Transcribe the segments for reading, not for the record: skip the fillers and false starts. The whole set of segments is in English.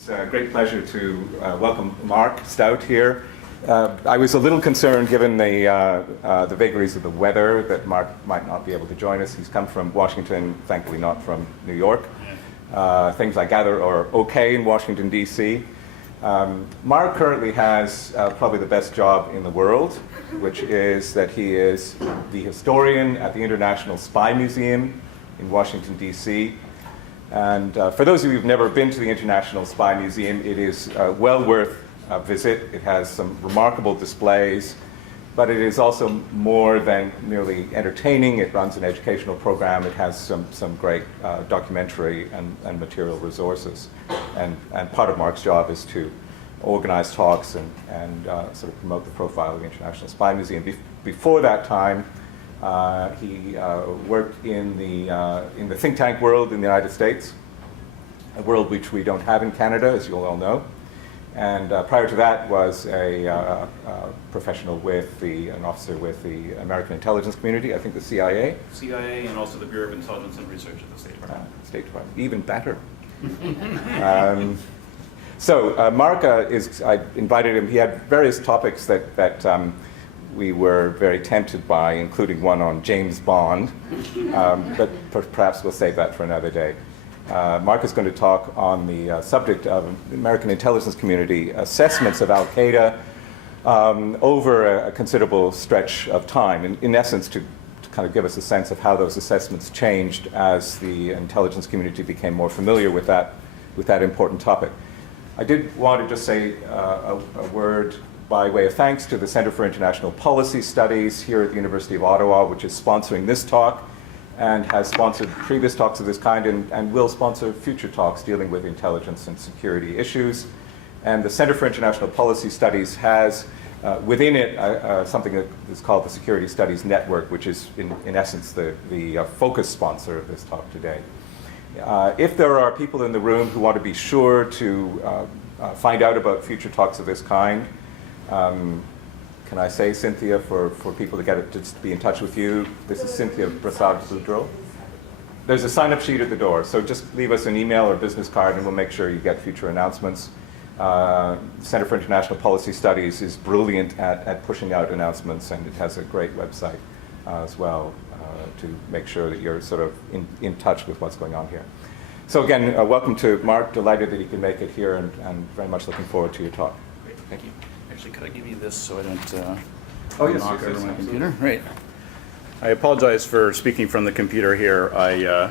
It's a great pleasure to welcome Mark Stout here. I was a little concerned, given the vagaries of the weather, that Mark might not be able to join us. He's come from Washington, thankfully not from New York. Things I gather are okay in Washington, D.C. Mark currently has probably the best job in the world, which is that he is the historian at the International Spy Museum in Washington, D.C. And for those of you who've never been to the International Spy Museum, it is well worth a visit. It has some remarkable displays, but it is also more than merely entertaining. It runs an educational program. It has some great documentary and material resources. And part of Mark's job is to organize talks and sort of promote the profile of the International Spy Museum. Before that time, he worked in the think tank world in the United States, a world which we don't have in Canada, as you all know. And prior to that was a professional an officer with the American intelligence community, I think the CIA. CIA and also the Bureau of Intelligence and Research at the State Department. State Department, even better. So Mark I invited him. He had various topics that we were very tempted by, including one on James Bond, but perhaps we'll save that for another day. Mark is going to talk on the subject of the American intelligence community assessments of Al-Qaida over a considerable stretch of time, in essence to kind of give us a sense of how those assessments changed as the intelligence community became more familiar with that important topic. I did want to just say a word by way of thanks to the Center for International Policy Studies here at the University of Ottawa, which is sponsoring this talk and has sponsored previous talks of this kind and will sponsor future talks dealing with intelligence and security issues. And the Center for International Policy Studies has within it something that is called the Security Studies Network, which is in essence the focus sponsor of this talk today. If there are people in the room who want to be sure to find out about future talks of this kind, can I say, Cynthia, for people to get it, just to be in touch with you? This is Cynthia Prasad-Boudreau. There's a sign-up sheet at the door, so just leave us an email or business card and we'll make sure you get future announcements. Center for International Policy Studies is brilliant at pushing out announcements, and it has a great website as well to make sure that you're sort of in touch with what's going on here. So again, welcome to Mark. Delighted that he can make it here, and very much looking forward to your talk. Great, thank you. Actually, could I give you this so I don't yes, knock over my computer? Right. I apologize for speaking from the computer here. I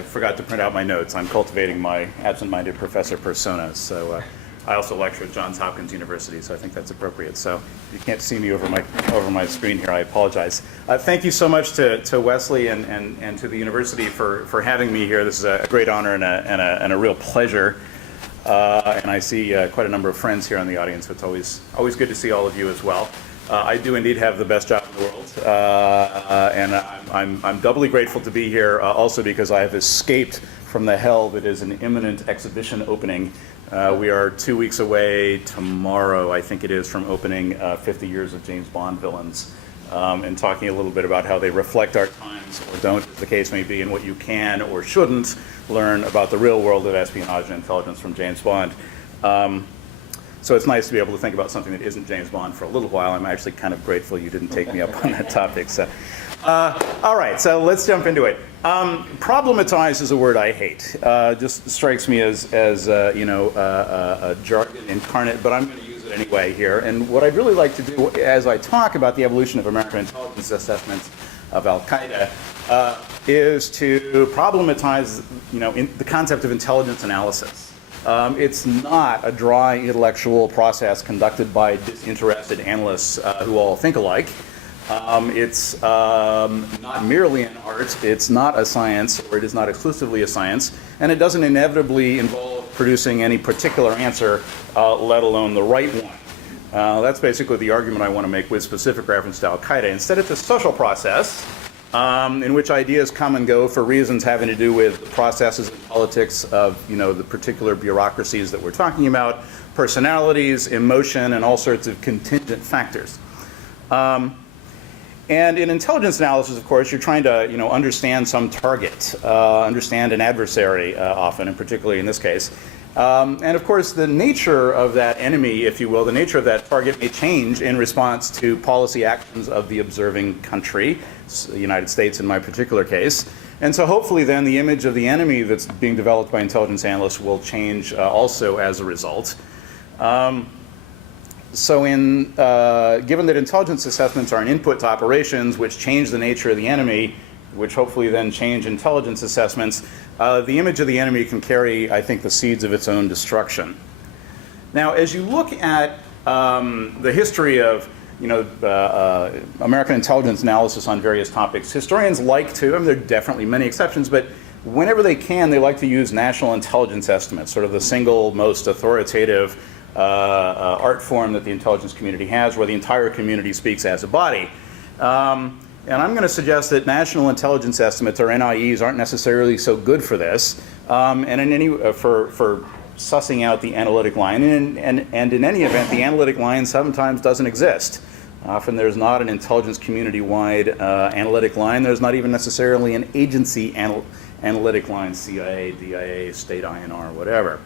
forgot to print out my notes. I'm cultivating my absent-minded professor persona. So I also lecture at Johns Hopkins University, so I think that's appropriate. So if you can't see me over my screen here, I apologize. Thank you so much to Wesley and to the university for having me here. This is a great honor and a real pleasure. And I see quite a number of friends here in the audience, so it's always good to see all of you as well. I do indeed have the best job in the world, and I'm doubly grateful to be here also because I have escaped from the hell that is an imminent exhibition opening. We are 2 weeks away tomorrow, I think it is, from opening 50 Years of James Bond Villains, and talking a little bit about how they reflect our times or don't, as the case may be, and what you can or shouldn't learn about the real world of espionage and intelligence from James Bond. So it's nice to be able to think about something that isn't James Bond for a little while. I'm actually kind of grateful you didn't take me up on that topic. So, all right, so let's jump into it. Problematize is a word I hate. Just strikes me as a jargon incarnate, but I'm going to use it anyway here. And what I'd really like to do as I talk about the evolution of American intelligence assessments of Al-Qaida is to problematize, the concept of intelligence analysis. It's not a dry intellectual process conducted by disinterested analysts who all think alike. It's not merely an art, it's not a science, or it is not exclusively a science, and it doesn't inevitably involve producing any particular answer, let alone the right one. That's basically the argument I want to make with specific reference to Al-Qaida. Instead, it's a social process in which ideas come and go for reasons having to do with the processes and politics of the particular bureaucracies that we're talking about, personalities, emotion, and all sorts of contingent factors. And in intelligence analysis, of course, you're trying to understand some target, understand an adversary often, and particularly in this case. And of course, the nature of that enemy, if you will, the nature of that target may change in response to policy actions of the observing country, the United States in my particular case. And so hopefully then the image of the enemy that's being developed by intelligence analysts will change also as a result. Given that intelligence assessments are an input to operations which change the nature of the enemy, which hopefully then change intelligence assessments, the image of the enemy can carry, I think, the seeds of its own destruction. Now, as you look at the history of American intelligence analysis on various topics, historians like to, I mean, there are definitely many exceptions, but whenever they can, they like to use national intelligence estimates, sort of the single most authoritative art form that the intelligence community has, where the entire community speaks as a body. And I'm going to suggest that national intelligence estimates, or NIEs, aren't necessarily so good for this, and for sussing out the analytic line. And in any event, the analytic line sometimes doesn't exist. Often there's not an intelligence community-wide analytic line. There's not even necessarily an agency analytic line, CIA, DIA, state INR, whatever.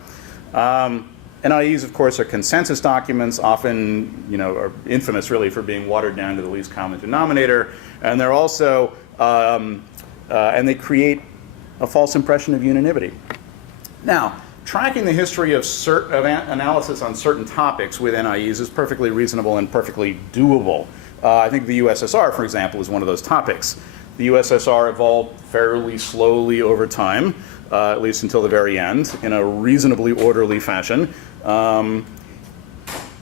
NIEs, of course, are consensus documents, often, are infamous really for being watered down to the least common denominator, and they're also, and they create a false impression of unanimity. Now, tracking the history of analysis on certain topics with NIEs is perfectly reasonable and perfectly doable. I think the USSR, for example, is one of those topics. The USSR evolved fairly slowly over time, at least until the very end, in a reasonably orderly fashion.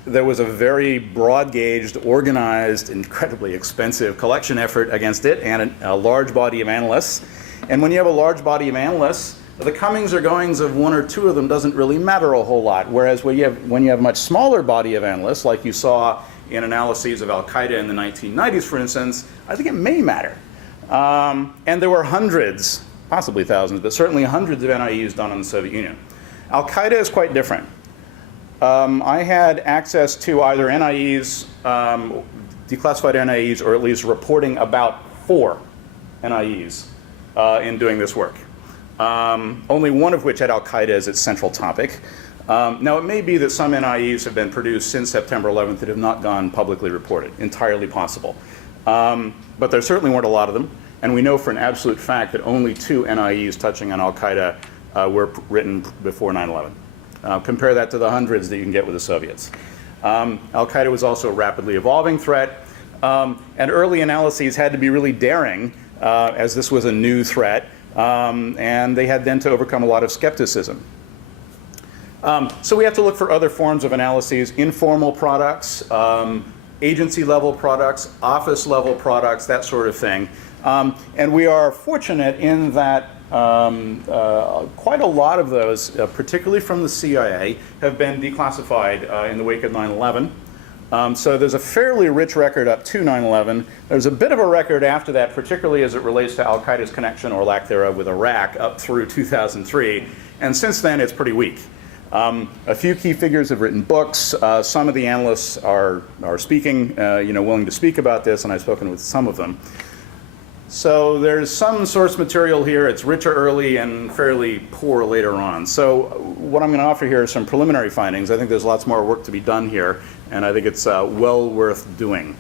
There was a very broad-gauged, organized, incredibly expensive collection effort against it, and a large body of analysts. And when you have a large body of analysts, the comings or goings of one or two of them doesn't really matter a whole lot. Whereas when you have a much smaller body of analysts, like you saw in analyses of Al-Qaida in the 1990s, for instance, I think it may matter. And there were hundreds, possibly thousands, but certainly hundreds of NIEs done in the Soviet Union. Al-Qaida is quite different. I had access to either NIEs, declassified NIEs, or at least reporting about 4 NIEs in doing this work. Only one of which had Al-Qaida as its central topic. Now, it may be that some NIEs have been produced since September 11th that have not gone publicly reported. Entirely possible. But there certainly weren't a lot of them. And we know for an absolute fact that only 2 NIEs touching on Al-Qaida were written before 9/11. Compare that to the hundreds that you can get with the Soviets. Al-Qaida was also a rapidly evolving threat. And early analyses had to be really daring, as this was a new threat. And they had then to overcome a lot of skepticism. So we have to look for other forms of analyses, informal products, agency-level products, office-level products, that sort of thing. And we are fortunate in that quite a lot of those, particularly from the CIA, have been declassified in the wake of 9/11. So there's a fairly rich record up to 9/11. There's a bit of a record after that, particularly as it relates to Al-Qaeda's connection, or lack thereof, with Iraq up through 2003. And since then, it's pretty weak. A few key figures have written books. Some of the analysts are speaking, willing to speak about this, and I've spoken with some of them. So there's some source material here. It's richer early and fairly poor later on. So what I'm going to offer here are some preliminary findings. I think there's lots more work to be done here, and I think it's well worth doing.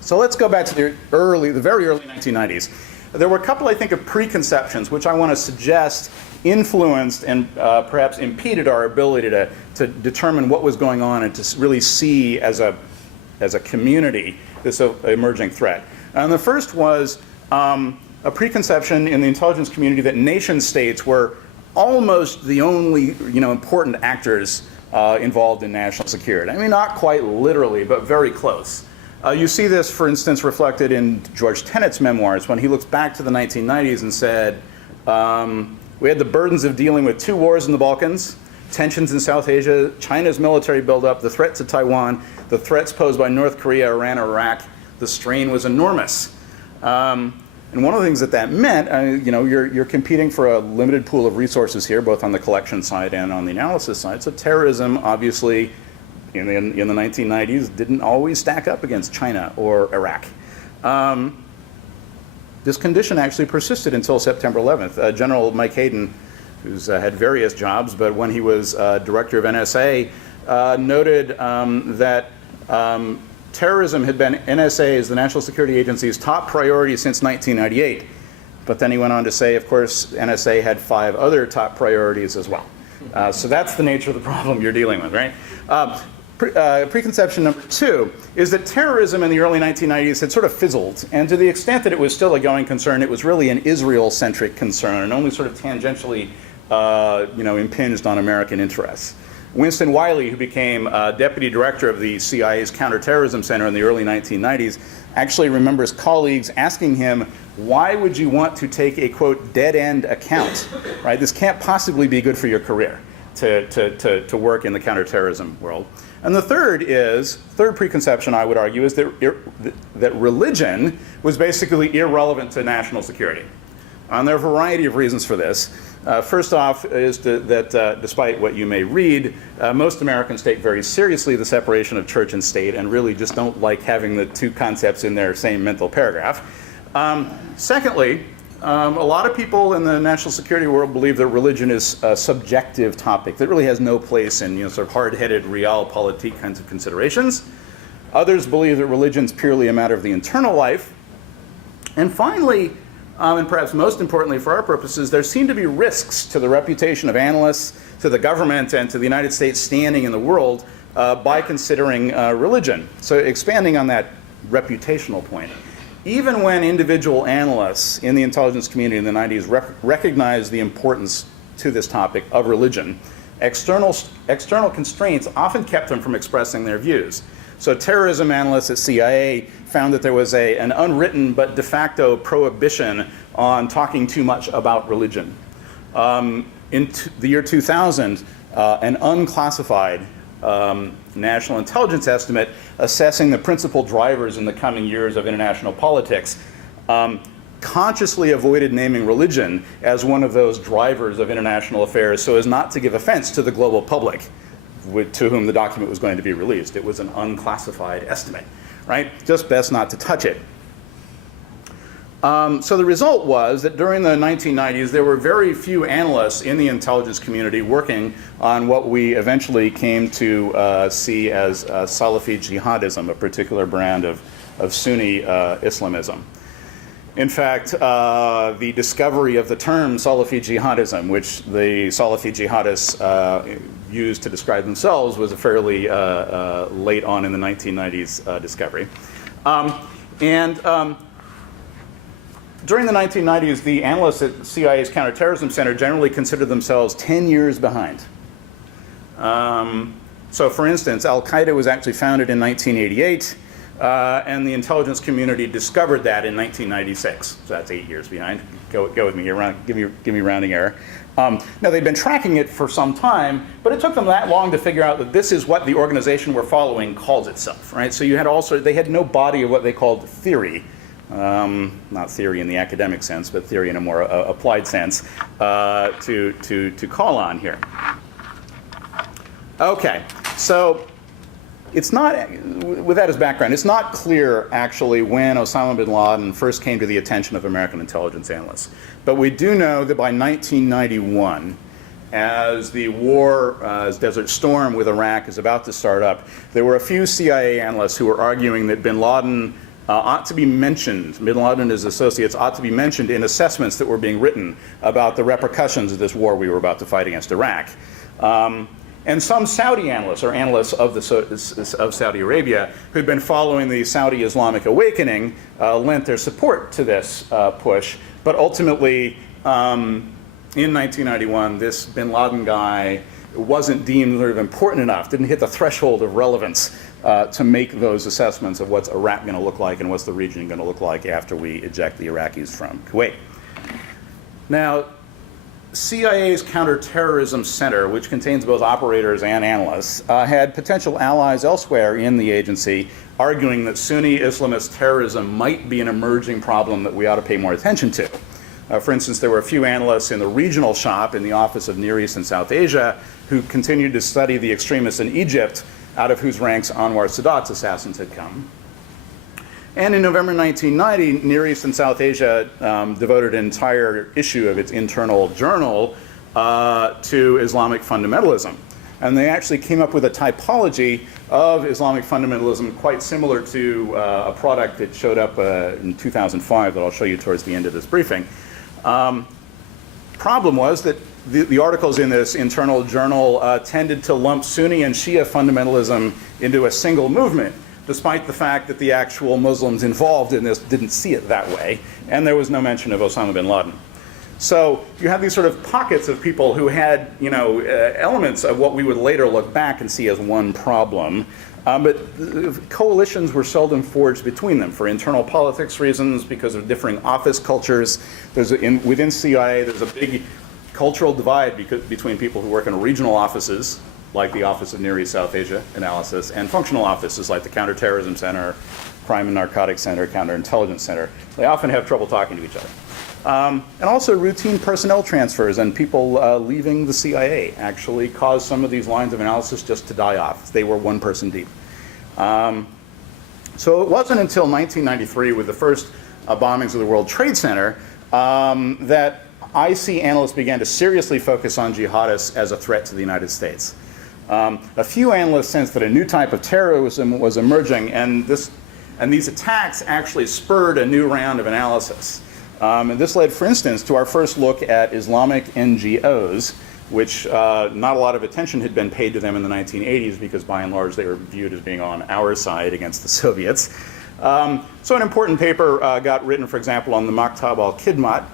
So let's go back to the very early 1990s. There were a couple, I think, of preconceptions which I want to suggest influenced and perhaps impeded our ability to determine what was going on and to really see as a community this emerging threat. And the first was a preconception in the intelligence community that nation states were almost the only important actors involved in national security. I mean, not quite literally, but very close. You see this, for instance, reflected in George Tenet's memoirs when he looks back to the 1990s and said, we had the burdens of dealing with 2 wars in the Balkans, tensions in South Asia, China's military buildup, the threat to Taiwan, the threats posed by North Korea, Iran, Iraq. The strain was enormous. And one of the things that meant, you're competing for a limited pool of resources here, both on the collection side and on the analysis side. So terrorism, obviously, in the 1990s, didn't always stack up against China or Iraq. This condition actually persisted until September 11th. General Mike Hayden who's had various jobs, but when he was director of NSA, noted that terrorism had been NSA's, the National Security Agency's, top priority since 1998. But then he went on to say, of course, NSA had 5 other top priorities as well. So that's the nature of the problem you're dealing with, right? Preconception number 2 is that terrorism in the early 1990s had sort of fizzled, and to the extent that it was still a going concern, it was really an Israel-centric concern and only sort of tangentially impinged on American interests. Winston Wiley, who became deputy director of the CIA's Counterterrorism Center in the early 1990s, actually remembers colleagues asking him, why would you want to take a, quote, dead-end account, right? This can't possibly be good for your career to work in the counterterrorism world. And the third preconception, I would argue, is that religion was basically irrelevant to national security. And there are a variety of reasons for this. First off is that despite what you may read, most Americans take very seriously the separation of church and state and really just don't like having the two concepts in their same mental paragraph. Secondly, a lot of people in the national security world believe that religion is a subjective topic that really has no place in sort of hard-headed realpolitik kinds of considerations. Others believe that religion is purely a matter of the internal life. And finally, and perhaps most importantly for our purposes, there seem to be risks to the reputation of analysts, to the government, and to the United States standing in the world by considering religion. So expanding on that reputational point, even when individual analysts in the intelligence community in the 90s recognized the importance to this topic of religion, external constraints often kept them from expressing their views. So terrorism analysts at CIA found that there was an unwritten but de facto prohibition on talking too much about religion. In the year 2000, an unclassified national intelligence estimate assessing the principal drivers in the coming years of international politics consciously avoided naming religion as one of those drivers of international affairs so as not to give offense to the global public to whom the document was going to be released. It was an unclassified estimate, right? Just best not to touch it. So the result was that during the 1990s, there were very few analysts in the intelligence community working on what we eventually came to see as Salafi jihadism, a particular brand of Sunni Islamism. In fact, the discovery of the term Salafi jihadism, which the Salafi jihadists used to describe themselves, was a fairly late on in the 1990s discovery. During the 1990s, the analysts at CIA's Counterterrorism Center generally considered themselves 10 years behind. So for instance, Al-Qaida was actually founded in 1988, and the intelligence community discovered that in 1996. So that's 8 years behind. Go with me here, give me rounding error. Now they've been tracking it for some time, but it took them that long to figure out that this is what the organization we're following calls itself, right? So they had no body of what they called theory. Not theory in the academic sense, but theory in a more applied sense to call on here. Okay, so it's not, with that as background, it's not clear actually when Osama bin Laden first came to the attention of American intelligence analysts. But we do know that by 1991, as the war, as Desert Storm with Iraq is about to start up, there were a few CIA analysts who were arguing that bin Laden ought to be mentioned, bin Laden and his associates ought to be mentioned in assessments that were being written about the repercussions of this war we were about to fight against Iraq. And some Saudi analysts, or analysts of Saudi Arabia, who'd been following the Saudi Islamic awakening, lent their support to this push. But ultimately, in 1991, this bin Laden guy wasn't deemed sort of important enough, didn't hit the threshold of relevance to make those assessments of what's Iraq going to look like and what's the region going to look like after we eject the Iraqis from Kuwait. Now, CIA's Counterterrorism Center, which contains both operators and analysts, had potential allies elsewhere in the agency arguing that Sunni Islamist terrorism might be an emerging problem that we ought to pay more attention to. For instance, there were a few analysts in the regional shop in the Office of Near East and South Asia who continued to study the extremists in Egypt, out of whose ranks Anwar Sadat's assassins had come. And in November 1990, Near East and South Asia devoted an entire issue of its internal journal to Islamic fundamentalism. And they actually came up with a typology of Islamic fundamentalism quite similar to a product that showed up in 2005 that I'll show you towards the end of this briefing. Problem was that the articles in this internal journal tended to lump Sunni and Shia fundamentalism into a single movement, despite the fact that the actual Muslims involved in this didn't see it that way, and there was no mention of Osama bin Laden. So you have these sort of pockets of people who had, elements of what we would later look back and see as one problem, but coalitions were seldom forged between them for internal politics reasons, because of differing office cultures. Within CIA, there's a big cultural divide between people who work in regional offices, like the Office of Near East South Asia Analysis, and functional offices like the Counterterrorism Center, Crime and Narcotics Center, Counterintelligence Center. They often have trouble talking to each other. And also routine personnel transfers and people leaving the CIA actually caused some of these lines of analysis just to die off. They were one person deep. So it wasn't until 1993 with the first bombings of the World Trade Center that IC analysts began to seriously focus on jihadists as a threat to the United States. A few analysts sensed that a new type of terrorism was emerging, and these attacks actually spurred a new round of analysis. And this led, for instance, to our first look at Islamic NGOs, which not a lot of attention had been paid to them in the 1980s because by and large they were viewed as being on our side against the Soviets. So an important paper got written, for example, on the Maktab al-Khidmat,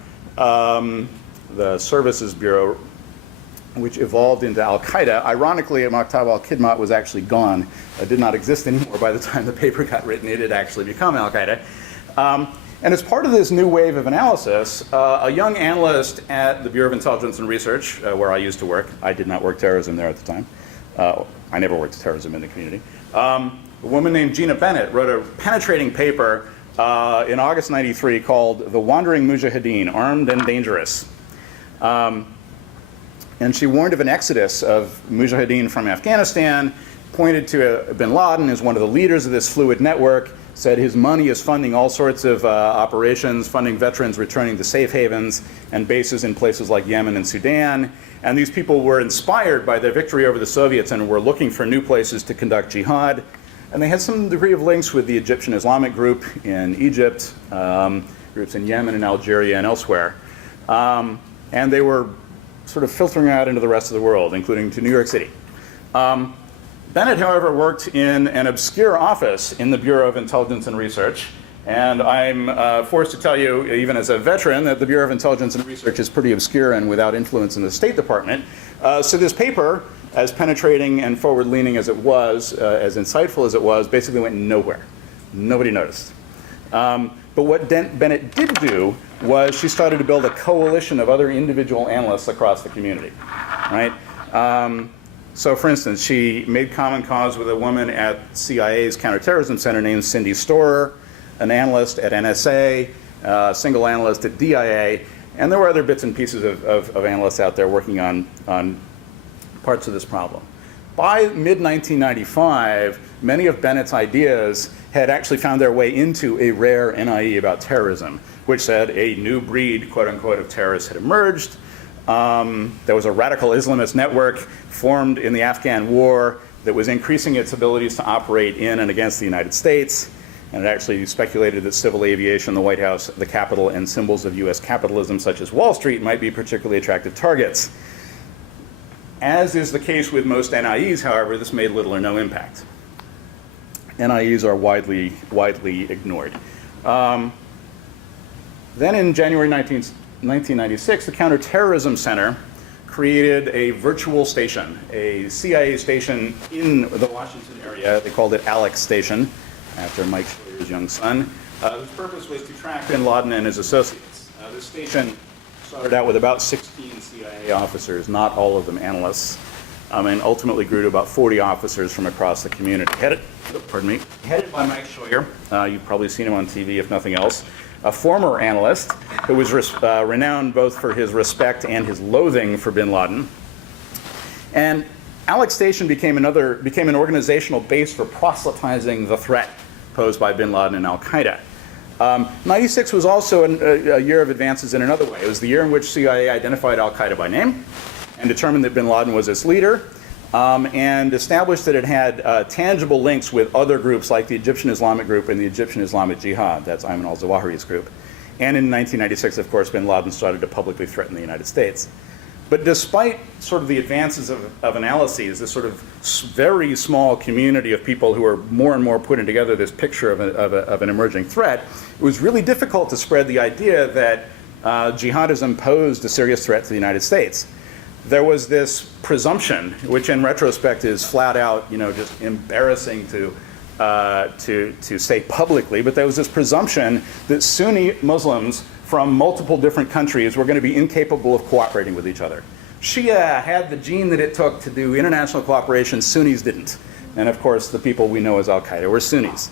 the services bureau, which evolved into Al-Qaida. Ironically, Maktab al-Khidmat was actually gone. It did not exist anymore by the time the paper got written. It had actually become Al-Qaida. And as part of this new wave of analysis, a young analyst at the Bureau of Intelligence and Research, where I used to work — I did not work terrorism there at the time. I never worked terrorism in the community. A woman named Gina Bennett wrote a penetrating paper in August '93 called "The Wandering Mujahideen, Armed and Dangerous." And she warned of an exodus of Mujahideen from Afghanistan, pointed to bin Laden as one of the leaders of this fluid network, said his money is funding all sorts of operations, funding veterans returning to safe havens and bases in places like Yemen and Sudan. And these people were inspired by their victory over the Soviets and were looking for new places to conduct jihad. And they had some degree of links with the Egyptian Islamic group in Egypt, groups in Yemen and Algeria and elsewhere. And they were sort of filtering out into the rest of the world, including to New York City. Bennett, however, worked in an obscure office in the Bureau of Intelligence and Research. And I'm forced to tell you, even as a veteran, that the Bureau of Intelligence and Research is pretty obscure and without influence in the State Department. So this paper, as penetrating and forward-leaning as it was, as insightful as it was, basically went nowhere. Nobody noticed. But what Bennett did do was she started to build a coalition of other individual analysts across the community, right? So, for instance, she made common cause with a woman at CIA's Counterterrorism Center named Cindy Storer, an analyst at NSA, a single analyst at DIA, and there were other bits and pieces of analysts out there working on parts of this problem. By mid-1995, many of Bennett's ideas had actually found their way into a rare NIE about terrorism, which said a new breed, quote-unquote, of terrorists had emerged. There was a radical Islamist network formed in the Afghan war that was increasing its abilities to operate in and against the United States. And it actually speculated that civil aviation, the White House, the Capitol, and symbols of US capitalism such as Wall Street might be particularly attractive targets. As is the case with most NIEs, however, this made little or no impact. NIEs are widely ignored. Then in January 1996, the Counterterrorism Center created a virtual station, a CIA station in the Washington area. They called it Alex Station, after Mike Schroeder's young son. Whose purpose was to track bin Laden and his associates. This station started out with about 16 CIA officers, not all of them analysts, and ultimately grew to about 40 officers from across the community. Headed by Mike Schroeder. You've probably seen him on TV, if nothing else. A former analyst who was renowned both for his respect and his loathing for bin Laden. And Alex Station became an organizational base for proselytizing the threat posed by bin Laden and Al-Qaeda. '96 was also a year of advances in another way. It was the year in which CIA identified al-Qaeda by name and determined that bin Laden was its leader, and established that it had tangible links with other groups like the Egyptian Islamic group and the Egyptian Islamic Jihad. That's Ayman al-Zawahiri's group. And in 1996, of course, bin Laden started to publicly threaten the United States. But despite sort of the advances of analyses, this sort of very small community of people who are more and more putting together this picture of an emerging threat, it was really difficult to spread the idea that jihadism posed a serious threat to the United States. There was this presumption, which in retrospect is flat out, just embarrassing to say publicly, but there was this presumption that Sunni Muslims from multiple different countries were going to be incapable of cooperating with each other. Shia had the gene that it took to do international cooperation, Sunnis didn't. And of course, the people we know as al-Qaeda were Sunnis.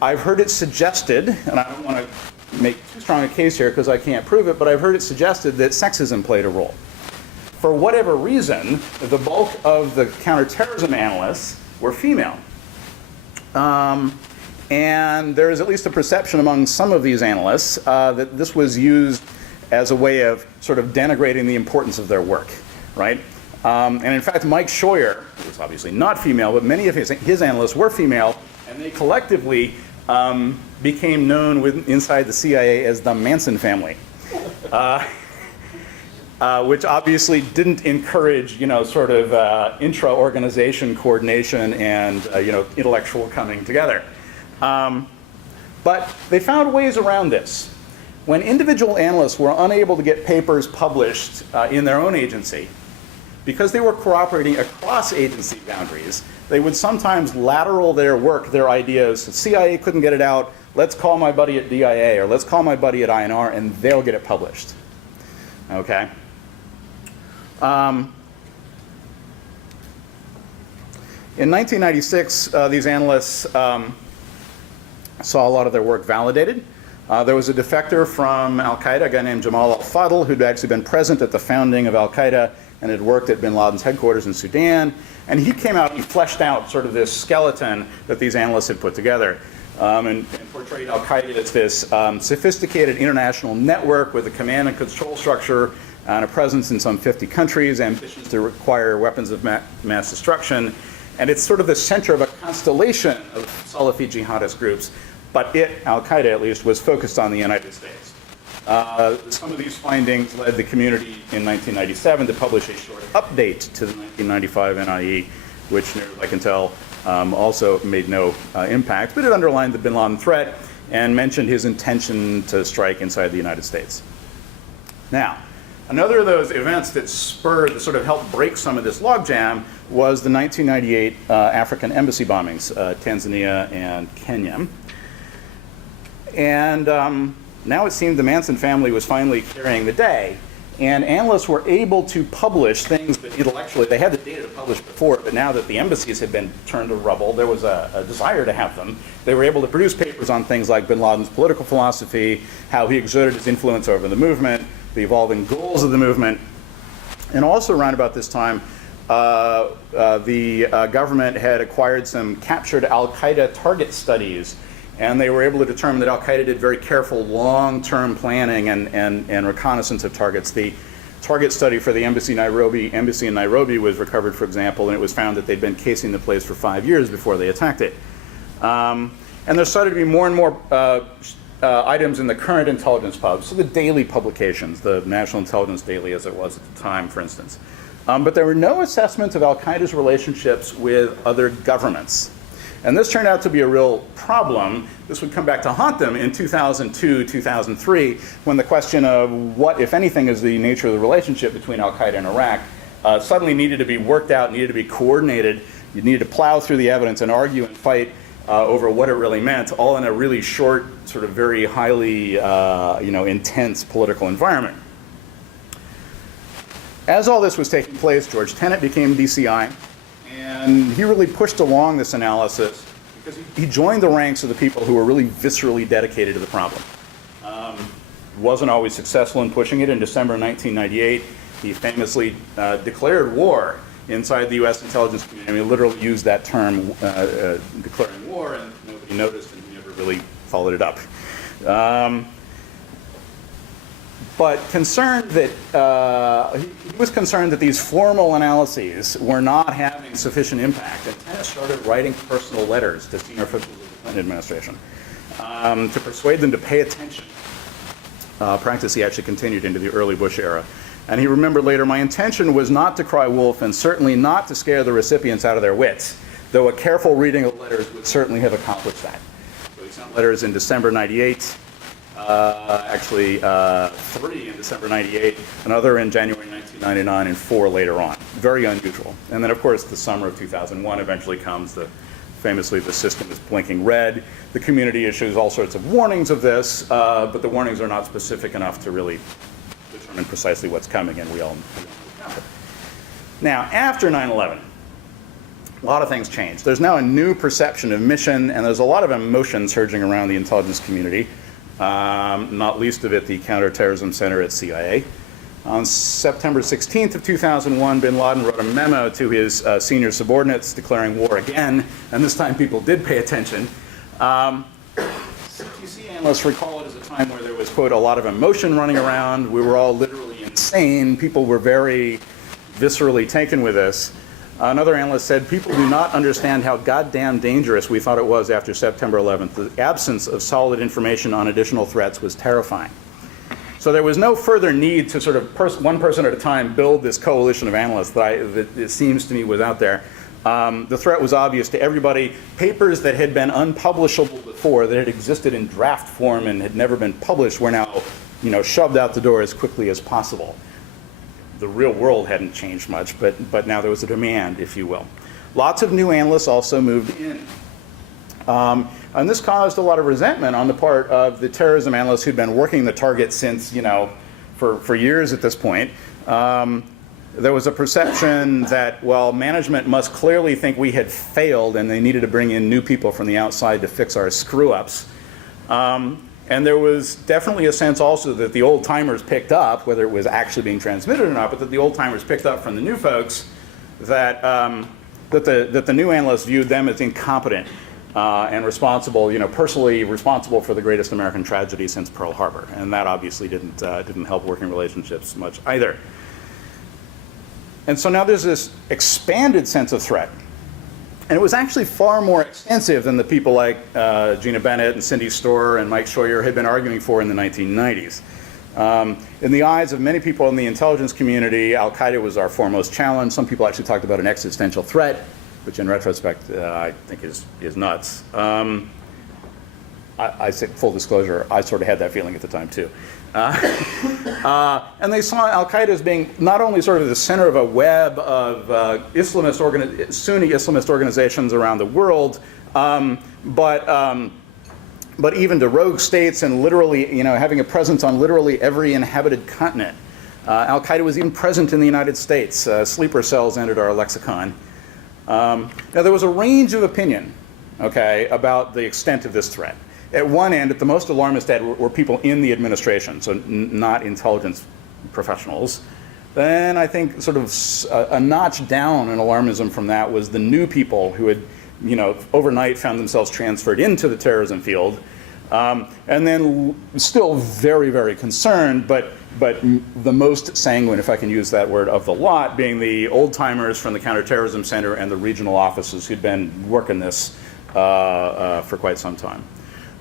I've heard it suggested, and I don't want to make too strong a case here because I can't prove it, but I've heard it suggested that sexism played a role. For whatever reason, the bulk of the counterterrorism analysts were female. And there is at least a perception among some of these analysts that this was used as a way of sort of denigrating the importance of their work, right? And in fact, Mike Scheuer, who was obviously not female, but many of his analysts were female, and they collectively became known inside the CIA as the Manson family. Which obviously didn't encourage, sort of intra-organization coordination and, intellectual coming together. But they found ways around this. When individual analysts were unable to get papers published in their own agency, because they were cooperating across agency boundaries, they would sometimes lateral their work, their ideas. CIA couldn't get it out, let's call my buddy at DIA, or let's call my buddy at INR, and they'll get it published. Okay? In 1996, these analysts saw a lot of their work validated. There was a defector from al-Qaeda, a guy named Jamal al-Fadl, who'd actually been present at the founding of al-Qaeda and had worked at bin Laden's headquarters in Sudan. And he came out and fleshed out sort of this skeleton that these analysts had put together. And portrayed al-Qaeda as this sophisticated international network with a command and control structure and a presence in some 50 countries, ambitions to require weapons of mass destruction. And it's sort of the center of a constellation of Salafi jihadist groups, but it, al-Qaeda at least, was focused on the United States. Some of these findings led the community in 1997 to publish a short update to the 1995 NIE, which, near as I can tell, also made no impact, but it underlined the bin Laden threat and mentioned his intention to strike inside the United States. Now, another of those events that sort of helped break some of this logjam was the 1998 African embassy bombings, Tanzania and Kenya. And now it seemed the Manson family was finally carrying the day. And analysts were able to publish things that intellectually, they had the data to publish before, but now that the embassies had been turned to rubble, there was a desire to have them. They were able to produce papers on things like bin Laden's political philosophy, how he exerted his influence over the movement, the evolving goals of the movement. And also around about this time, the government had acquired some captured al-Qaeda target studies, and they were able to determine that al-Qaeda did very careful long-term planning and reconnaissance of targets. The target study for the embassy in Nairobi was recovered, for example, and it was found that they'd been casing the place for 5 years before they attacked it. And there started to be more and more items in the current intelligence pubs, so the daily publications, the National Intelligence Daily as it was at the time, for instance. But there were no assessments of al-Qaeda's relationships with other governments. And this turned out to be a real problem. This would come back to haunt them in 2002, 2003, when the question of what, if anything, is the nature of the relationship between al-Qaeda and Iraq suddenly needed to be worked out, needed to be coordinated. You needed to plow through the evidence and argue and fight over what it really meant, all in a really short, sort of very highly intense political environment. As all this was taking place, George Tenet became DCI. And he really pushed along this analysis because he joined the ranks of the people who were really viscerally dedicated to the problem. Wasn't always successful in pushing it. In December 1998, he famously declared war inside the U.S. intelligence community. I mean, he literally used that term, declaring war, and nobody noticed, and he never really followed it up. But concerned that, he was concerned that these formal analyses were not having sufficient impact, and Tennis started writing personal letters to senior officials of the Clinton administration to persuade them to pay attention. Practice he actually continued into the early Bush era. And he remembered later, my intention was not to cry wolf and certainly not to scare the recipients out of their wits, though a careful reading of letters would certainly have accomplished that. So he sent letters in December 98, actually 3 in December 98, another in January 1999, and 4 later on. Very unusual. And then of course the summer of 2001 eventually comes. Famously, the system is blinking red. The community issues all sorts of warnings of this, but the warnings are not specific enough to really determine precisely what's coming, and we all know. Now, after 9/11, a lot of things changed. There's now a new perception of mission, and there's a lot of emotion surging around the intelligence community, not least of it the Counterterrorism Center at CIA. On September 16th of 2001, bin Laden wrote a memo to his senior subordinates declaring war again, and this time people did pay attention. CTC analysts recall it as a time where there was, quote, a lot of emotion running around. We were all literally insane. People were very viscerally taken with this. Another analyst said, people do not understand how goddamn dangerous we thought it was after September 11th. The absence of solid information on additional threats was terrifying. So there was no further need to sort of one person at a time build this coalition of analysts that it seems to me was out there. The threat was obvious to everybody. Papers that had been unpublishable before, that had existed in draft form and had never been published, were now, shoved out the door as quickly as possible. The real world hadn't changed much, but now there was a demand, if you will. Lots of new analysts also moved in. And this caused a lot of resentment on the part of the terrorism analysts who'd been working the target since, for years at this point. There was a perception that, well, management must clearly think we had failed and they needed to bring in new people from the outside to fix our screw-ups. And there was definitely a sense also that the old-timers picked up, whether it was actually being transmitted or not, but that the old-timers picked up from the new folks that, that the new analysts viewed them as incompetent. And responsible, personally responsible for the greatest American tragedy since Pearl Harbor, and that obviously didn't help working relationships much either. And so now there's this expanded sense of threat, and it was actually far more extensive than the people like Gina Bennett and Cindy Storr and Mike Scheuer had been arguing for in the 1990s. In the eyes of many people in the intelligence community, Al-Qaeda was our foremost challenge. Some people actually talked about an existential threat, which in retrospect I think is nuts. I say full disclosure, I sort of had that feeling at the time too. And they saw Al-Qaeda as being not only sort of the center of a web of Sunni Islamist organizations around the world, but even to rogue states and literally, having a presence on literally every inhabited continent. Al-Qaeda was even present in the United States. Sleeper cells entered our lexicon. Now, there was a range of opinion, about the extent of this threat. At one end, at the most alarmist end, were people in the administration, so not intelligence professionals. Then I think sort of a notch down in alarmism from that was the new people who had, overnight found themselves transferred into the terrorism field. And then still very, very concerned, but the most sanguine, if I can use that word, of the lot being the old-timers from the Counterterrorism Center and the regional offices who'd been working this for quite some time.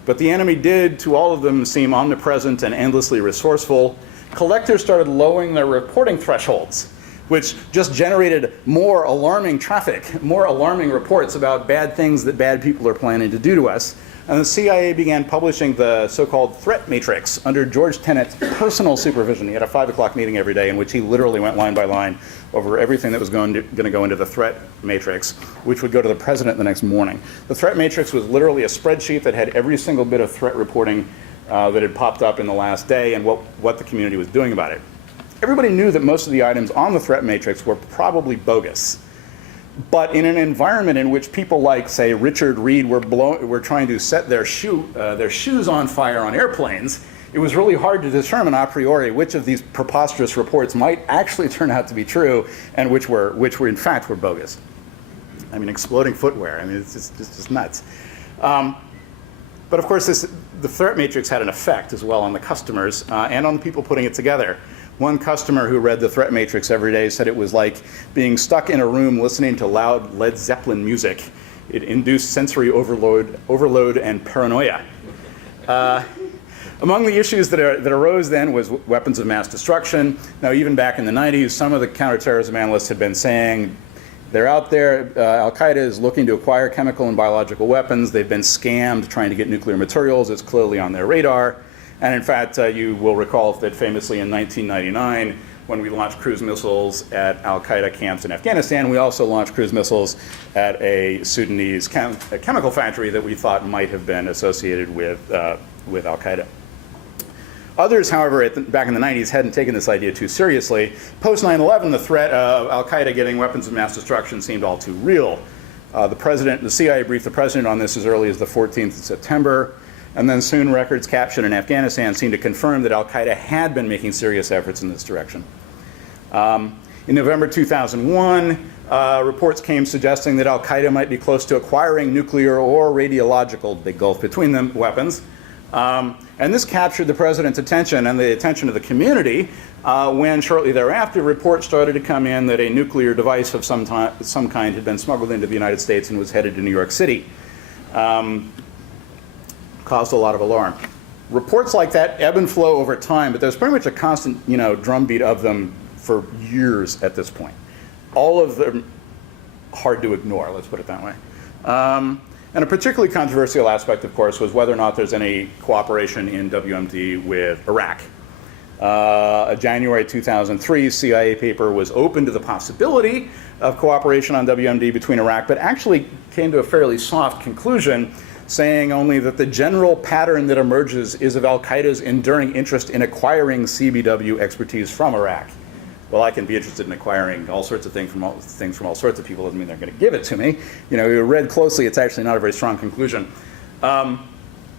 But the enemy did, to all of them, seem omnipresent and endlessly resourceful. Collectors started lowering their reporting thresholds, which just generated more alarming traffic, more alarming reports about bad things that bad people are planning to do to us. And the CIA began publishing the so-called threat matrix under George Tenet's personal supervision. He had a 5 o'clock meeting every day in which he literally went line by line over everything that was going to go into the threat matrix, which would go to the president the next morning. The threat matrix was literally a spreadsheet that had every single bit of threat reporting that had popped up in the last day and what the community was doing about it. Everybody knew that most of the items on the threat matrix were probably bogus. But in an environment in which people like, say, Richard Reed were trying to set their shoes on fire on airplanes, it was really hard to determine a priori which of these preposterous reports might actually turn out to be true and which were in fact were bogus. I mean, exploding footwear. I mean, it's just nuts. But of course, the threat matrix had an effect as well on the customers and on the people putting it together. One customer who read the threat matrix every day said it was like being stuck in a room listening to loud Led Zeppelin music. It induced sensory overload and paranoia. Among the issues that arose then was weapons of mass destruction. Now, even back in the 90s, some of the counterterrorism analysts had been saying they're out there, Al-Qaeda is looking to acquire chemical and biological weapons. They've been scammed trying to get nuclear materials. It's clearly on their radar. And in fact, you will recall that famously in 1999, when we launched cruise missiles at Al-Qaeda camps in Afghanistan, we also launched cruise missiles at a Sudanese chemical factory that we thought might have been associated with Al-Qaeda. Others, however, back in the 90s hadn't taken this idea too seriously. Post 9/11, the threat of Al-Qaeda getting weapons of mass destruction seemed all too real. The CIA briefed the president on this as early as the 14th of September, and then soon records captured in Afghanistan seemed to confirm that Al-Qaeda had been making serious efforts in this direction. In November 2001, reports came suggesting that Al-Qaeda might be close to acquiring nuclear or radiological, big gulf between them, weapons. And this captured the president's attention and the attention of the community when shortly thereafter reports started to come in that a nuclear device of some kind had been smuggled into the United States and was headed to New York City. Caused a lot of alarm. Reports like that ebb and flow over time, but there's pretty much a constant, drumbeat of them for years at this point. All of them hard to ignore, let's put it that way. And a particularly controversial aspect, of course, was whether or not there's any cooperation in WMD with Iraq. A January 2003 CIA paper was open to the possibility of cooperation on WMD between Iraq, but actually came to a fairly soft conclusion, saying only that the general pattern that emerges is of Al-Qaeda's enduring interest in acquiring CBW expertise from Iraq. Well, I can be interested in acquiring all sorts of things from all sorts of people. Doesn't mean they're going to give it to me. You read closely, it's actually not a very strong conclusion. And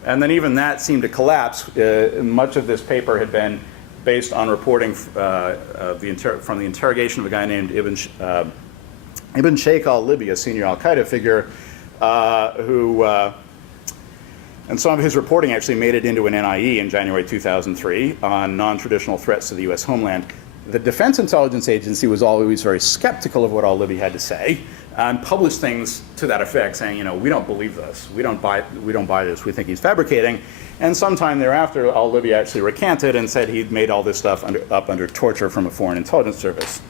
then even that seemed to collapse. Much of this paper had been based on reporting from the interrogation of a guy named Ibn Sheikh al-Libi, a senior al-Qaeda figure, and some of his reporting actually made it into an NIE in January 2003 on non-traditional threats to the US homeland. The Defense Intelligence Agency was always very skeptical of what al-Libi had to say and published things to that effect, saying, we don't believe this, we don't buy this, we think he's fabricating. And sometime thereafter, al-Libi actually recanted and said he'd made all this stuff up under torture from a foreign intelligence service.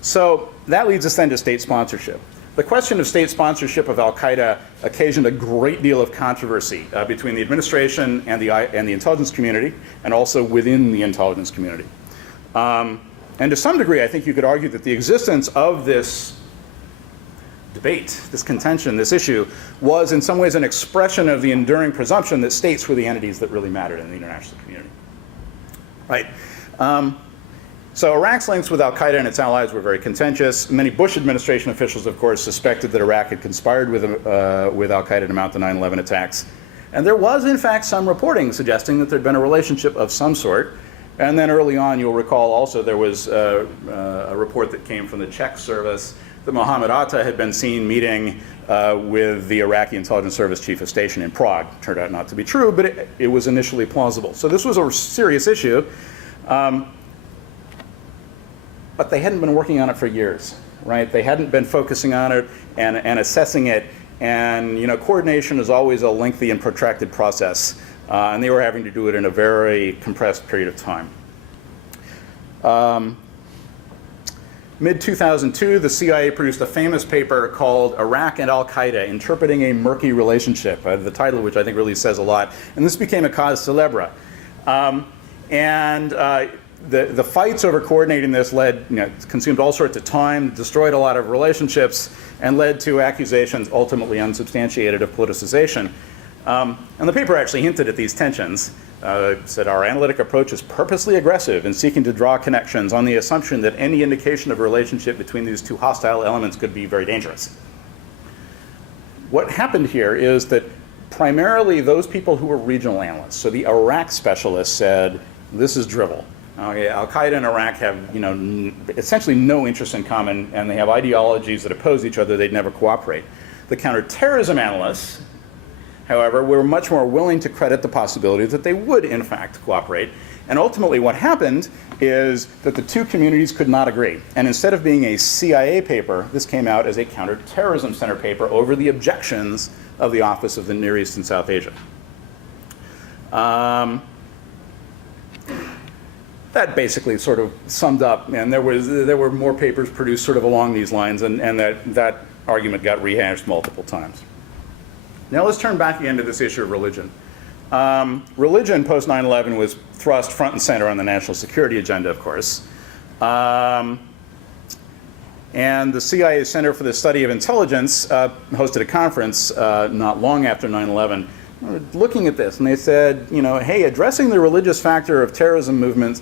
So that leads us then to state sponsorship. The question of state sponsorship of Al-Qaeda occasioned a great deal of controversy between the administration and the intelligence community, and also within the intelligence community. And to some degree, I think you could argue that the existence of this debate, this contention, this issue, was in some ways an expression of the enduring presumption that states were the entities that really mattered in the international community. Right? So Iraq's links with Al-Qaeda and its allies were very contentious. Many Bush administration officials, of course, suspected that Iraq had conspired with Al-Qaeda to mount the 9/11 attacks. And there was, in fact, some reporting suggesting that there'd been a relationship of some sort. And then early on, you'll recall also there was a report that came from the Czech service that Mohammed Atta had been seen meeting with the Iraqi intelligence service chief of station in Prague. Turned out not to be true, but it was initially plausible. So this was a serious issue. But they hadn't been working on it for years, right? They hadn't been focusing on it and assessing it. And coordination is always a lengthy and protracted process. And they were having to do it in a very compressed period of time. Mid-2002, the CIA produced a famous paper called Iraq and Al-Qaeda, Interpreting a Murky Relationship, the title of which I think really says a lot. And this became a cause célèbre. The fights over coordinating this consumed all sorts of time, destroyed a lot of relationships, and led to accusations, ultimately unsubstantiated, of politicization. And the paper actually hinted at these tensions. Said our analytic approach is purposely aggressive in seeking to draw connections on the assumption that any indication of a relationship between these two hostile elements could be very dangerous. What happened here is that primarily those people who were regional analysts, so the Iraq specialists, said this is drivel. Okay, Al-Qaeda and Iraq have essentially no interest in common, and they have ideologies that oppose each other. They'd never cooperate. The counterterrorism analysts however, were much more willing to credit the possibility that they would, in fact, cooperate. And ultimately what happened is that the two communities could not agree. And instead of being a CIA paper, this came out as a Counterterrorism Center paper over the objections of the Office of the Near East and South Asia. That basically sort of summed up, and there were more papers produced sort of along these lines, and that argument got rehashed multiple times. Now let's turn back again to this issue of religion. Religion post 9/11 was thrust front and center on the national security agenda, of course. And the CIA Center for the Study of Intelligence hosted a conference not long after 9/11 looking at this, and they said, hey, addressing the religious factor of terrorist movements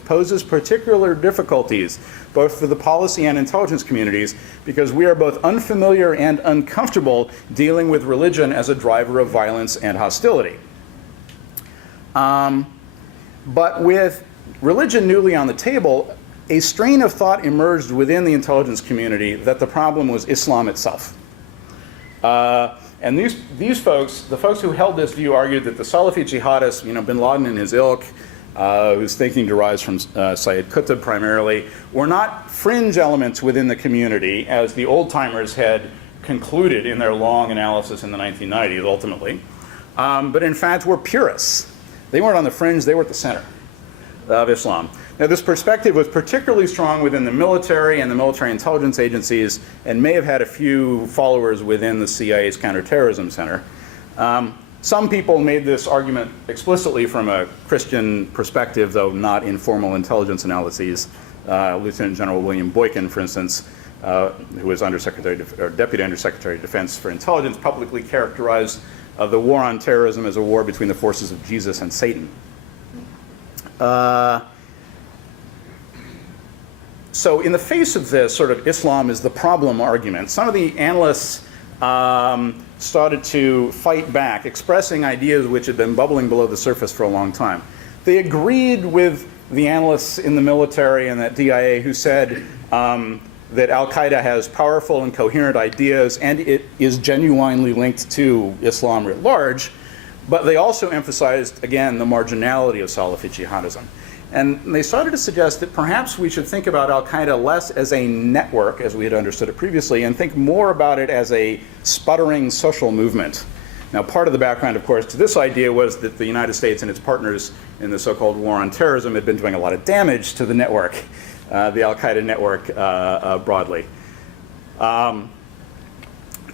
poses particular difficulties, both for the policy and intelligence communities, because we are both unfamiliar and uncomfortable dealing with religion as a driver of violence and hostility. But with religion newly on the table, a strain of thought emerged within the intelligence community that the problem was Islam itself. And these folks, the folks who held this view, argued that the Salafi jihadists, bin Laden and his ilk, whose thinking derives from Sayyid Qutb primarily, were not fringe elements within the community, as the old-timers had concluded in their long analysis in the 1990s, ultimately, but in fact were purists. They weren't on the fringe, they were at the center of Islam. Now, this perspective was particularly strong within the military and the military intelligence agencies, and may have had a few followers within the CIA's Counterterrorism Center. Some people made this argument explicitly from a Christian perspective, though not in formal intelligence analyses. Lieutenant General William Boykin, for instance, who was Deputy Undersecretary of Defense for Intelligence, publicly characterized the war on terrorism as a war between the forces of Jesus and Satan. So in the face of this sort of Islam is the problem argument, some of the analysts started to fight back, expressing ideas which had been bubbling below the surface for a long time. They agreed with the analysts in the military and at DIA who said that Al-Qaeda has powerful and coherent ideas and it is genuinely linked to Islam writ large, but they also emphasized, again, the marginality of Salafi jihadism. And they started to suggest that perhaps we should think about Al-Qaeda less as a network, as we had understood it previously, and think more about it as a sputtering social movement. Now, part of the background, of course, to this idea was that the United States and its partners in the so-called war on terrorism had been doing a lot of damage to the network, the Al-Qaeda network broadly.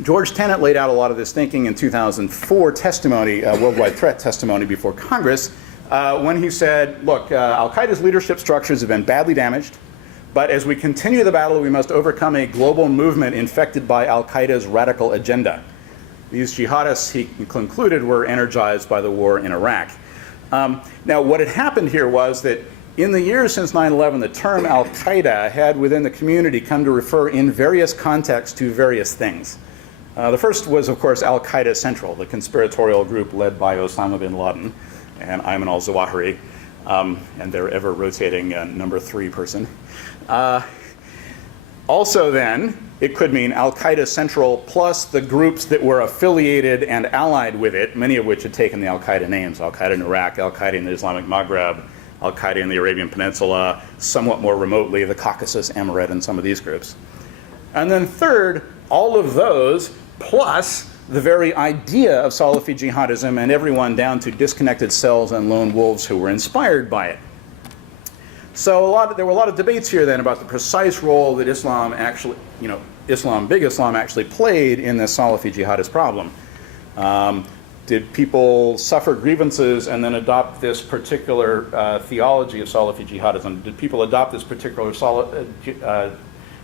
George Tenet laid out a lot of this thinking in 2004 testimony, worldwide threat testimony before Congress, when he said, look, Al-Qaeda's leadership structures have been badly damaged, but as we continue the battle, we must overcome a global movement infected by Al-Qaeda's radical agenda. These jihadists, he concluded, were energized by the war in Iraq. Now, what had happened here was that in the years since 9/11, the term Al-Qaeda had within the community come to refer in various contexts to various things. The first was, of course, Al-Qaeda Central, the conspiratorial group led by Osama bin Laden and Ayman al-Zawahiri, and their ever-rotating number 3 person. Also then, it could mean Al-Qaeda Central plus the groups that were affiliated and allied with it, many of which had taken the Al-Qaeda names, Al-Qaeda in Iraq, Al-Qaeda in the Islamic Maghreb, Al-Qaeda in the Arabian Peninsula, somewhat more remotely, the Caucasus, Amaret, and some of these groups. And then third, all of those plus the very idea of Salafi jihadism and everyone down to disconnected cells and lone wolves who were inspired by it. So there were a lot of debates here then about the precise role that Islam actually, big Islam actually played in this Salafi jihadist problem. Did people suffer grievances and then adopt this particular theology of Salafi jihadism? Did people adopt this particular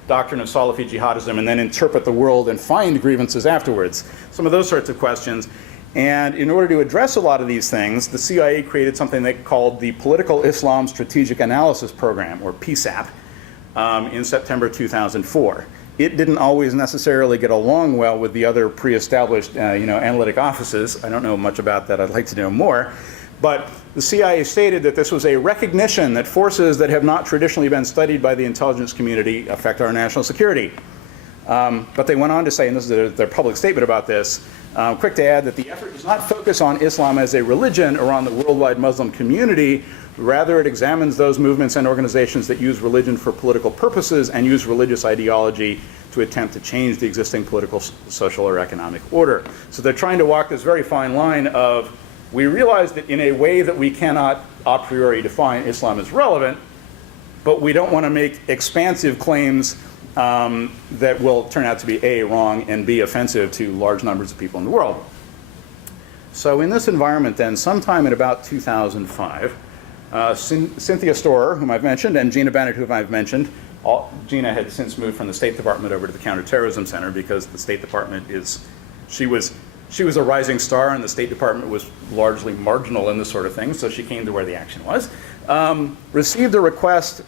doctrine of Salafi jihadism and then interpret the world and find grievances afterwards? Some of those sorts of questions. And in order to address a lot of these things, the CIA created something they called the Political Islam Strategic Analysis Program, or PSAP, in September 2004. It didn't always necessarily get along well with the other pre-established analytic offices. I don't know much about that. I'd like to know more. But the CIA stated that this was a recognition that forces that have not traditionally been studied by the intelligence community affect our national security. But they went on to say, and this is their public statement about this, quick to add that the effort does not focus on Islam as a religion or on the worldwide Muslim community. Rather, it examines those movements and organizations that use religion for political purposes and use religious ideology to attempt to change the existing political, social, or economic order. So they're trying to walk this very fine line of, we realize that in a way that we cannot a priori define Islam as relevant, but we don't want to make expansive claims that will turn out to be A, wrong, and B, offensive to large numbers of people in the world. So in this environment then, sometime in about 2005, Cynthia Storer, whom I've mentioned, and Gina Bennett, whom I've mentioned, Gina had since moved from the State Department over to the Counterterrorism Center because the State Department she was a rising star and the State Department was largely marginal in this sort of thing, so she came to where the action was. Received a request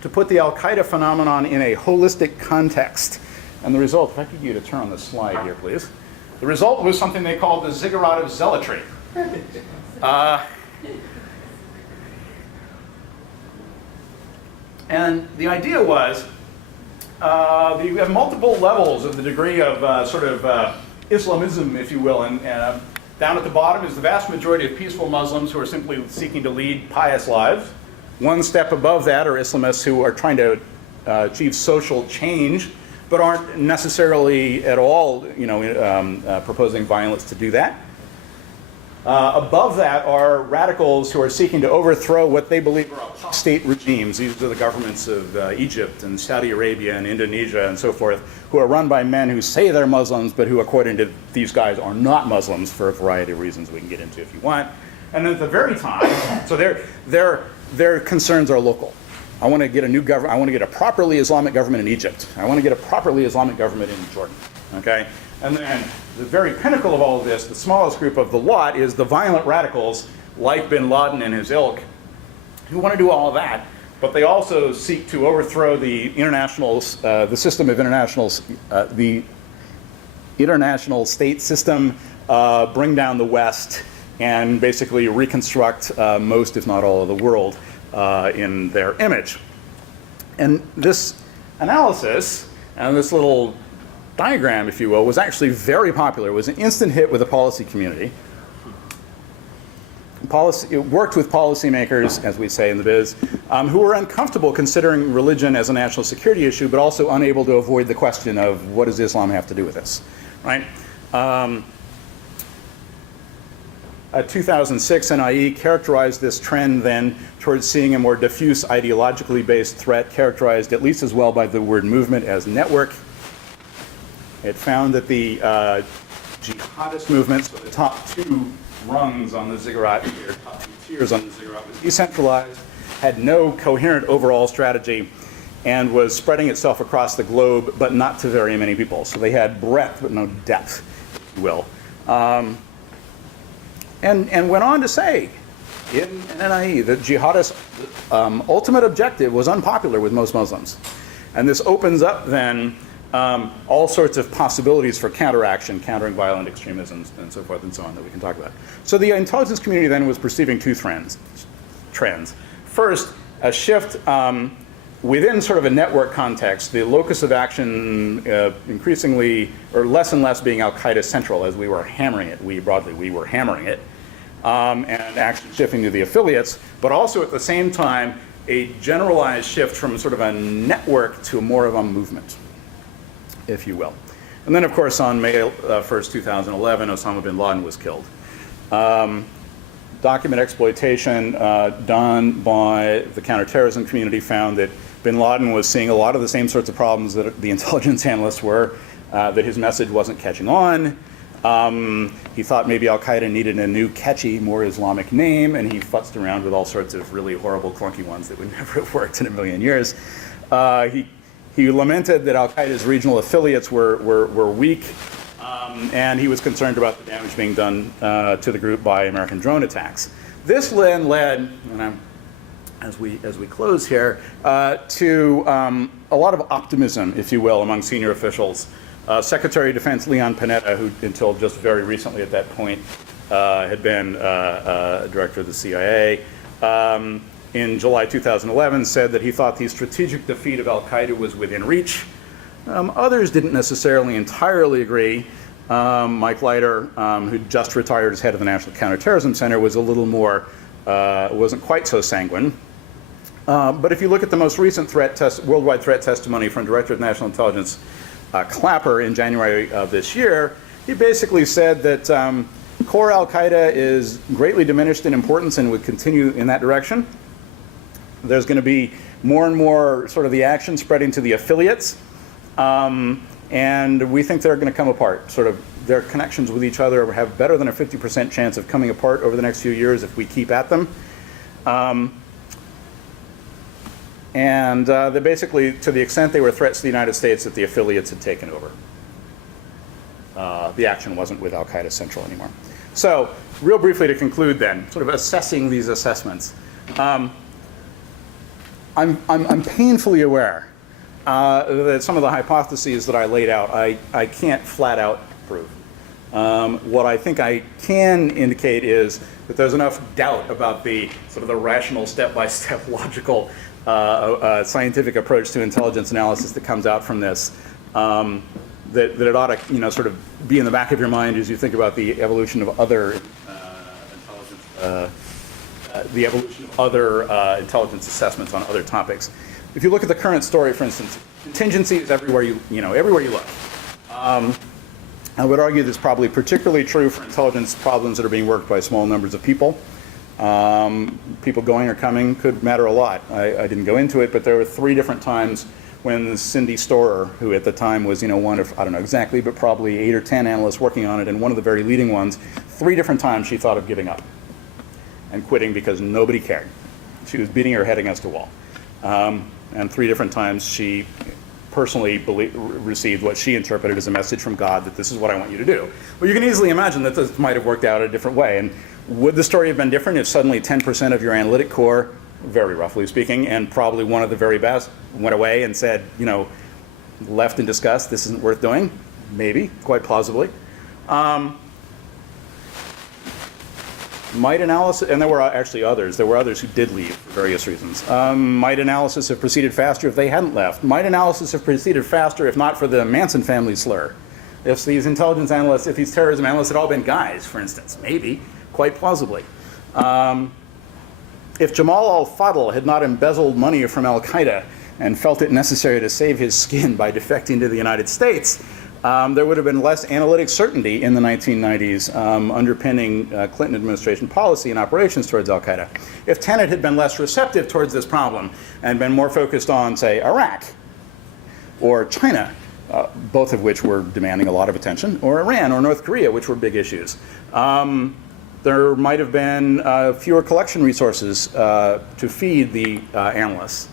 to put the Al-Qaeda phenomenon in a holistic context. And the result, if I could get you to turn on the slide here, please. The result was something they called the ziggurat of zealotry. And the idea was, you have multiple levels of the degree of Islamism, if you will. And down at the bottom is the vast majority of peaceful Muslims who are simply seeking to lead pious lives. One step above that are Islamists who are trying to achieve social change, but aren't necessarily at all, proposing violence to do that. Above that are radicals who are seeking to overthrow what they believe are apostate regimes. These are the governments of Egypt and Saudi Arabia and Indonesia and so forth, who are run by men who say they're Muslims, but who, according to these guys, are not Muslims for a variety of reasons we can get into if you want. And then at the very top, so their concerns are local. I want to get a new government. I want to get a properly Islamic government in Egypt. I want to get a properly Islamic government in Jordan. Okay? And then the very pinnacle of all of this, the smallest group of the lot, is the violent radicals like bin Laden and his ilk, who want to do all of that, but they also seek to overthrow the system of the international state system, bring down the West, and basically reconstruct most, if not all, of the world in their image. And this analysis, and this little diagram, if you will, was actually very popular. It was an instant hit with the policy community. It worked with policymakers, as we say in the biz, who were uncomfortable considering religion as a national security issue, but also unable to avoid the question of what does Islam have to do with this, right? A 2006 NIE characterized this trend then towards seeing a more diffuse ideologically based threat characterized at least as well by the word movement as network. It found that the jihadist movements, so the top two rungs on the ziggurat here, top two tiers on the ziggurat, was decentralized, had no coherent overall strategy, and was spreading itself across the globe, but not to very many people. So they had breadth, but no depth, if you will. And went on to say in NIE that jihadist ultimate objective was unpopular with most Muslims. And this opens up then all sorts of possibilities for counteraction, countering violent extremism, and so forth and so on that we can talk about. So the intelligence community then was perceiving two trends. First, a shift within sort of a network context, the locus of action increasingly, or less and less being Al-Qaeda central as we were hammering it, we were hammering it, and action shifting to the affiliates, but also at the same time, a generalized shift from sort of a network to more of a movement, if you will. And then, of course, on May 1st, 2011, Osama bin Laden was killed. Document exploitation done by the counterterrorism community found that bin Laden was seeing a lot of the same sorts of problems that the intelligence analysts were, that his message wasn't catching on. He thought maybe Al-Qaeda needed a new, catchy, more Islamic name, and he futzed around with all sorts of really horrible, clunky ones that would never have worked in a million years. He lamented that Al-Qaeda's regional affiliates were weak, and he was concerned about the damage being done to the group by American drone attacks. This then led, and as we close here, to a lot of optimism, if you will, among senior officials. Secretary of Defense Leon Panetta, who until just very recently at that point had been director of the CIA, in July 2011 said that he thought the strategic defeat of Al-Qaeda was within reach. Others didn't necessarily entirely agree. Mike Leiter, who just retired as head of the National Counterterrorism Center, was a little more, wasn't quite so sanguine. But if you look at the most recent worldwide threat testimony from Director of National Intelligence Clapper in January of this year, he basically said that core al-Qaeda is greatly diminished in importance and would continue in that direction. There's going to be more and more sort of the action spreading to the affiliates. And we think they're going to come apart. Sort of their connections with each other have better than a 50% chance of coming apart over the next few years if we keep at them. And they basically, to the extent they were threats to the United States, that the affiliates had taken over. The action wasn't with al-Qaeda Central anymore. So, real briefly to conclude then, sort of assessing these assessments. I'm painfully aware that some of the hypotheses that I laid out, I can't flat out prove. What I think I can indicate is that there's enough doubt about the sort of the rational step-by-step logical scientific approach to intelligence analysis that comes out from this, that it ought to, sort of be in the back of your mind as you think about the evolution of other intelligence assessments on other topics. If you look at the current story, for instance, contingency is everywhere you look. I would argue this is probably particularly true for intelligence problems that are being worked by small numbers of people. People going or coming could matter a lot. I didn't go into it, but there were 3 different times when Cindy Storer, who at the time was one of, I don't know exactly, but probably 8 or 10 analysts working on it, and one of the very leading ones, 3 different times she thought of giving up and quitting because nobody cared. She was beating her head against a wall. And 3 different times she personally received what she interpreted as a message from God that this is what I want you to do. Well, you can easily imagine that this might have worked out a different way. And would the story have been different if suddenly 10% of your analytic core, very roughly speaking, and probably one of the very best, went away and said, left in disgust, this isn't worth doing? Maybe, quite plausibly. Might analysis, and there were actually others, there were others who did leave for various reasons. Might analysis have proceeded faster if they hadn't left? Might analysis have proceeded faster if not for the Manson family slur? If these intelligence analysts, if these terrorism analysts had all been guys, for instance, maybe, quite plausibly. If Jamal al-Fadl had not embezzled money from al-Qaeda and felt it necessary to save his skin by defecting to the United States, there would have been less analytic certainty in the 1990s underpinning Clinton administration policy and operations towards al-Qaeda. If Tenet had been less receptive towards this problem and been more focused on, say, Iraq or China, both of which were demanding a lot of attention, or Iran or North Korea, which were big issues, there might have been fewer collection resources to feed the analysts.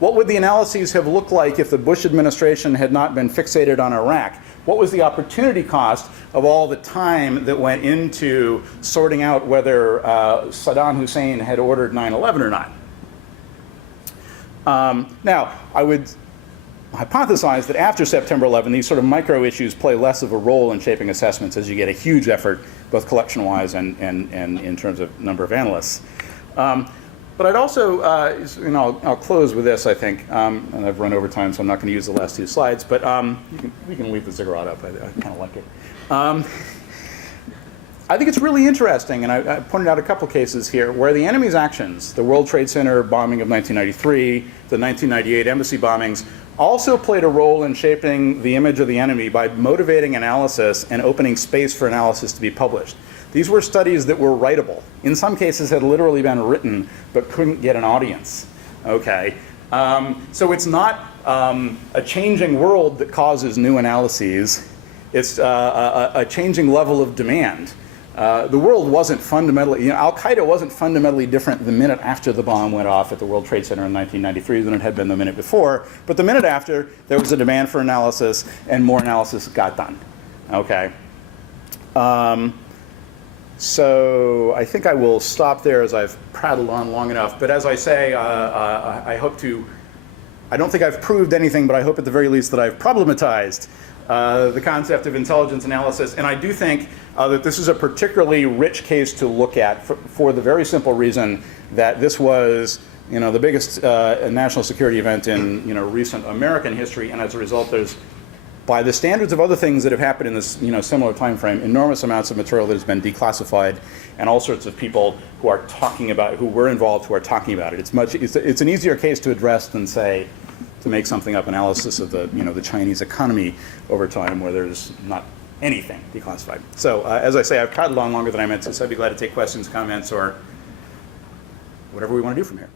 What would the analyses have looked like if the Bush administration had not been fixated on Iraq? What was the opportunity cost of all the time that went into sorting out whether Saddam Hussein had ordered 9/11 or not? Now, I would hypothesize that after September 11, these sort of micro issues play less of a role in shaping assessments as you get a huge effort, both collection-wise and in terms of number of analysts. But I'd also, I'll close with this, I think, and I've run over time, so I'm not going to use the last 2 slides, but we can leave the ziggurat up. I kind of like it. I think it's really interesting, and I pointed out a couple cases here, where the enemy's actions, the World Trade Center bombing of 1993, the 1998 embassy bombings, also played a role in shaping the image of the enemy by motivating analysis and opening space for analysis to be published. These were studies that were writable. In some cases had literally been written, but couldn't get an audience. Okay, so it's not a changing world that causes new analyses. It's a changing level of demand. The world wasn't fundamentally, al-Qaeda wasn't fundamentally different the minute after the bomb went off at the World Trade Center in 1993 than it had been the minute before. But the minute after, there was a demand for analysis, and more analysis got done. Okay. So I think I will stop there as I've prattled on long enough. But as I say, I don't think I've proved anything, but I hope at the very least that I've problematized the concept of intelligence analysis. And I do think that this is a particularly rich case to look at for the very simple reason that this was the biggest national security event in recent American history, and as a result, there's, by the standards of other things that have happened in this similar time frame, enormous amounts of material that has been declassified, and all sorts of people who are talking about, who were involved, who are talking about it. It's an easier case to address than, say, to make something up analysis of the Chinese economy over time, where there's not anything declassified. So as I say, I've prattled on longer than I meant to, so I'd be glad to take questions, comments, or whatever we want to do from here.